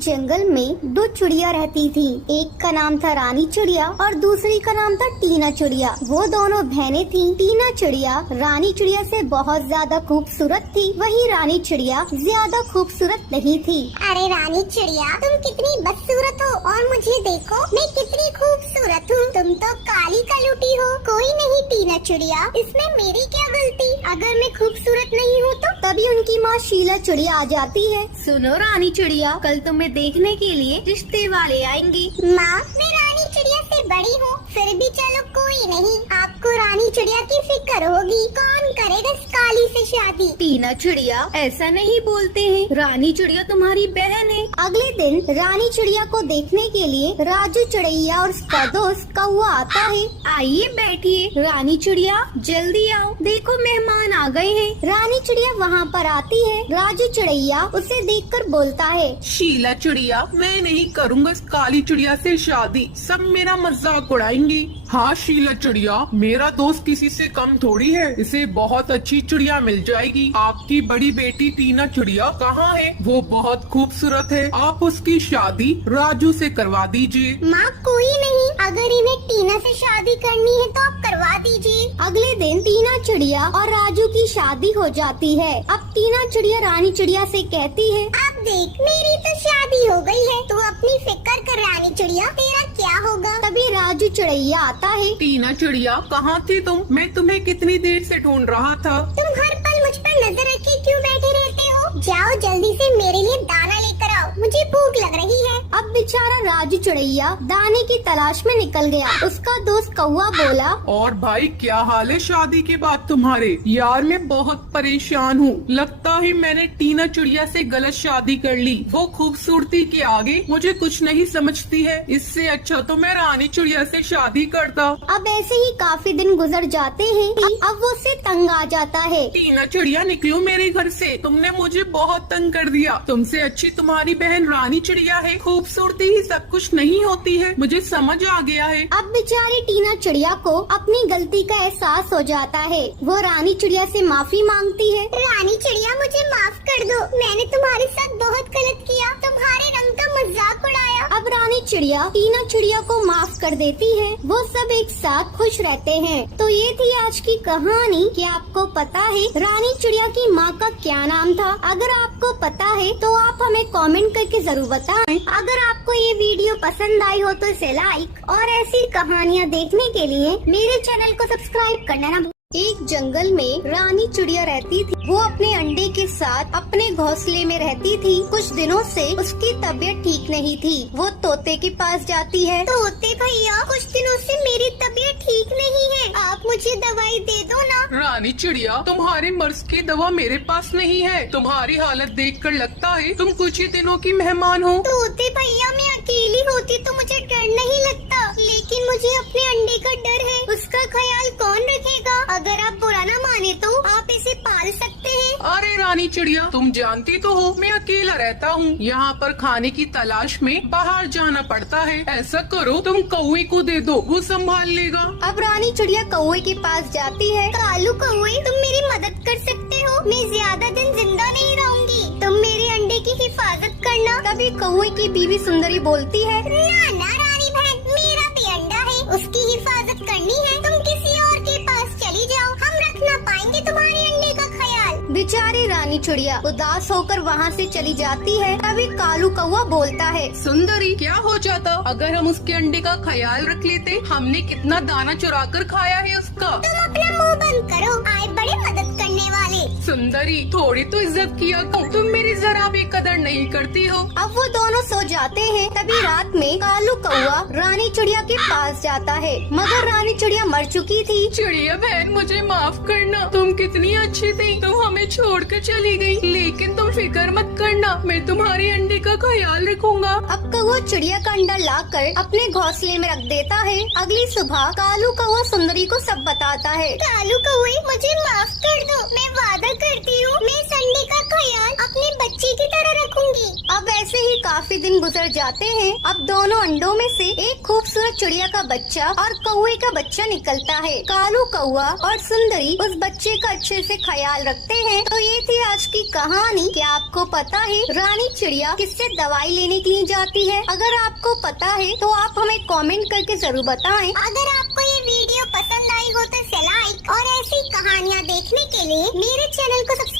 जंगल में दो चिड़िया रहती थी। एक का नाम था रानी चिड़िया और दूसरी का नाम था टीना चिड़िया। वो दोनों बहनें थी। टीना चिड़िया रानी चिड़िया से बहुत ज्यादा खूबसूरत थी, वही रानी चिड़िया ज्यादा खूबसूरत नहीं थी। अरे रानी चिड़िया, तुम कितनी बदसूरत हो और मुझे देखो, मैं कितनी खूबसूरत हूँ। तुम तो काली कलूटी हो। कोई नहीं टीना चिड़िया, इसमें मेरी क्या गलती? अगर मैं खूबसूरत नहीं हूँ तो? तभी उनकी माँ शीला चिड़िया आ जाती है। सुनो रानी चिड़िया, कल तुम्हें देखने के लिए रिश्ते वाले आएंगे। माँ, मैं रानी चिड़िया से बड़ी हूँ, फिर भी चलो कोई नहीं। आपको रानी चिड़िया की फिक्र होगी। कौन करेगा इस काली से शादी? टीना चिड़िया, ऐसा नहीं बोलते हैं, रानी चिड़िया तुम्हारी बहन है। अगले दिन रानी चिड़िया को देखने के लिए राजू चिड़िया और उसका दोस्त कौवा आता है। आइए बैठिए। रानी चिड़िया जल्दी आओ, देखो मेहमान आ गए हैं। रानी चिड़िया वहाँ पर आती है। राजू चिड़िया उसे देखकर बोलता है, शीला चिड़िया, मैं नहीं करूँगा इस काली चिड़िया से शादी, सब मेरा मजाक उड़ाएंगी। हाँ शीला चिड़िया, मेरा दोस्त किसी से कम थोड़ी है, इसे बहुत अच्छी चिड़िया मिल जाएगी। आपकी बड़ी बेटी टीना चिड़िया कहाँ है? वो बहुत खूबसूरत है, आप उसकी शादी राजू से करवा दीजिए। माँ, कोई नहीं, अगर इन्हें टीना से शादी करनी है तो आप करवा दीजिए। अगले दिन टीना चिड़िया और राजू की शादी हो जाती है। अब टीना चिड़िया रानी चिड़िया से कहती है, अब देख, मेरी तो शादी हो गई है, तू अपनी फिक्र कर रानी चिड़िया, तेरा क्या होगा? तभी राजू चिड़िया आता है। टीना चिड़िया, कहाँ थी तुम? मैं तुम्हें कितनी देर से ढूंढ रहा था। तुम हर पल मुझ पर नजर रखे क्यों बैठे रहते हो? जाओ जल्दी से मेरे लिए दाना लेकर आओ, मुझे भूख लग रही है। अब बेचारा राजू चिड़िया दाने की तलाश में निकल गया। उसका दोस्त कौवा बोला, और भाई क्या हाल है शादी के बाद तुम्हारे? यार मैं बहुत परेशान हूँ, लगता है मैंने टीना चिड़िया से गलत शादी कर ली। वो खूबसूरती के आगे मुझे कुछ नहीं समझती है, इससे अच्छा तो मैं रानी चिड़िया से शादी करता। अब ऐसे ही काफी दिन गुजर जाते हैं। अब वो उससे तंग आ जाता है। टीना चिड़िया, निकलो मेरे घर से, तुमने मुझे बहुत तंग कर दिया। तुमसे अच्छी तुम्हारी बहन रानी चिड़िया है, खूबसूरती ही सब कुछ नहीं होती है, मुझे समझ आ गया है। अब बेचारी टीना चिड़िया को अपनी गलती का एहसास हो जाता है। वो रानी चिड़िया से माफी मांगती है। रानी चिड़िया, मुझे माफ कर दो, मैंने तुम्हारे साथ बहुत गलत किया, तुम्हारे रंग का मजाक उड़ाया। अब रानी चिड़िया टीना चिड़िया को माफ कर देती है। वो सब एक साथ खुश रहते हैं। तो ये थी आज की कहानी। क्या आपको पता है रानी चिड़िया की माँ का क्या नाम था? अगर आपको पता है तो आप हमें कमेंट करके जरूर बताएं। अगर आपको ये वीडियो पसंद आई हो तो इसे लाइक और ऐसी कहानियाँ देखने के लिए मेरे चैनल को सब्सक्राइब करना ना। एक जंगल में रानी चिड़िया रहती थी। वो अपने अंडे के साथ अपने घोंसले में रहती थी। कुछ दिनों से उसकी तबीयत ठीक नहीं थी। वो तोते के पास जाती है। तोते भैया, कुछ दिनों से मेरी तबीयत ठीक नहीं है, आप मुझे दवाई दे दो ना। रानी चिड़िया, तुम्हारे मर्ज की दवा मेरे पास नहीं है। तुम्हारी हालत देखकर लगता है तुम कुछ ही दिनों की मेहमान हो। तोते भैया, मैं अकेली होती तो मुझे डर नहीं लगता, लेकिन मुझे अपने अंडे का डर है। उसका ख्याल कौन रखेगा? अगर आप बुरा न माने तो आप इसे पाल सकते हैं। अरे रानी चिड़िया, तुम जानती तो हो मैं अकेला रहता हूँ, यहाँ पर खाने की तलाश में बाहर जाना पड़ता है। ऐसा करो, तुम कौवे को दे दो, वो संभाल लेगा। अब रानी चिड़िया कौवे के पास जाती है। कालू कौवे, तुम मेरी मदद कर सकते हो, मैं ज्यादा दिन जिंदा नहीं रहूंगी, तुम मेरे अंडे की हिफाजत करना। तभी कौवे की बीवी सुंदरी बोलती है, ना रानी बहन, मेरा भी अंडा है, उसकी हिफाजत करनी है, तुम किसी और के पास चली जाओ, हम रख ना पाएंगे तुम्हारे अंडे का ख्याल। बेचारी रानी चिड़िया उदास होकर वहाँ से चली जाती है। तभी कालू कौवा बोलता है, सुंदरी, क्या हो जाता अगर हम उसके अंडे का ख्याल रख लेते? हमने कितना दाना चुरा कर खाया है उसका। तुम अपना मुंह बंद करो, आए बड़े मदद करने वाले। सुंदरी, थोड़ी तो इज्जत किया करो, तुम मेरी जरा भी कदर नहीं करती हो। अब वो दोनों सो जाते हैं। तभी रात में कालू कौवा रानी चिड़िया के पास जाता है, मगर रानी चिड़िया मर चुकी थी। चिड़िया बहन, मुझे माफ करना, तुम कितनी अच्छी थी, तुम हमें छोड़कर चली गई, लेकिन तुम फिक्र मत करना, मैं तुम्हारे अंडे का ख्याल रखूंगा। अब कौवा चिड़िया का अंडा लाकर अपने घोंसले में रख देता है। अगली सुबह कालू कौवा सुंदरी को सब बताता है। कालू कौवे, मुझे माफ कर दो, मैं वादा करती हूँ मैं इस अंडे का ख्याल अपने बच्चे की तरह रखूंगी। अब ऐसे ही काफी दिन गुजर जाते हैं। अब दोनों अंडों में से एक खूबसूरत चिड़िया का बच्चा और कौवे का बच्चा निकलता है। कालू कौवा और सुंदरी उस बच्चे का अच्छे से ख्याल रखते हैं। तो ये थी आज की कहानी। क्या आपको पता है रानी चिड़िया किससे दवाई लेने के लिए जाती है? अगर आपको पता है तो आप हमें कमेंट करके जरूर बताएं। अगर आपको ये वीडियो पसंद आई हो तो लाइक और ऐसी कहानियाँ देखने के लिए मेरे चैनल को सब्सक्राइब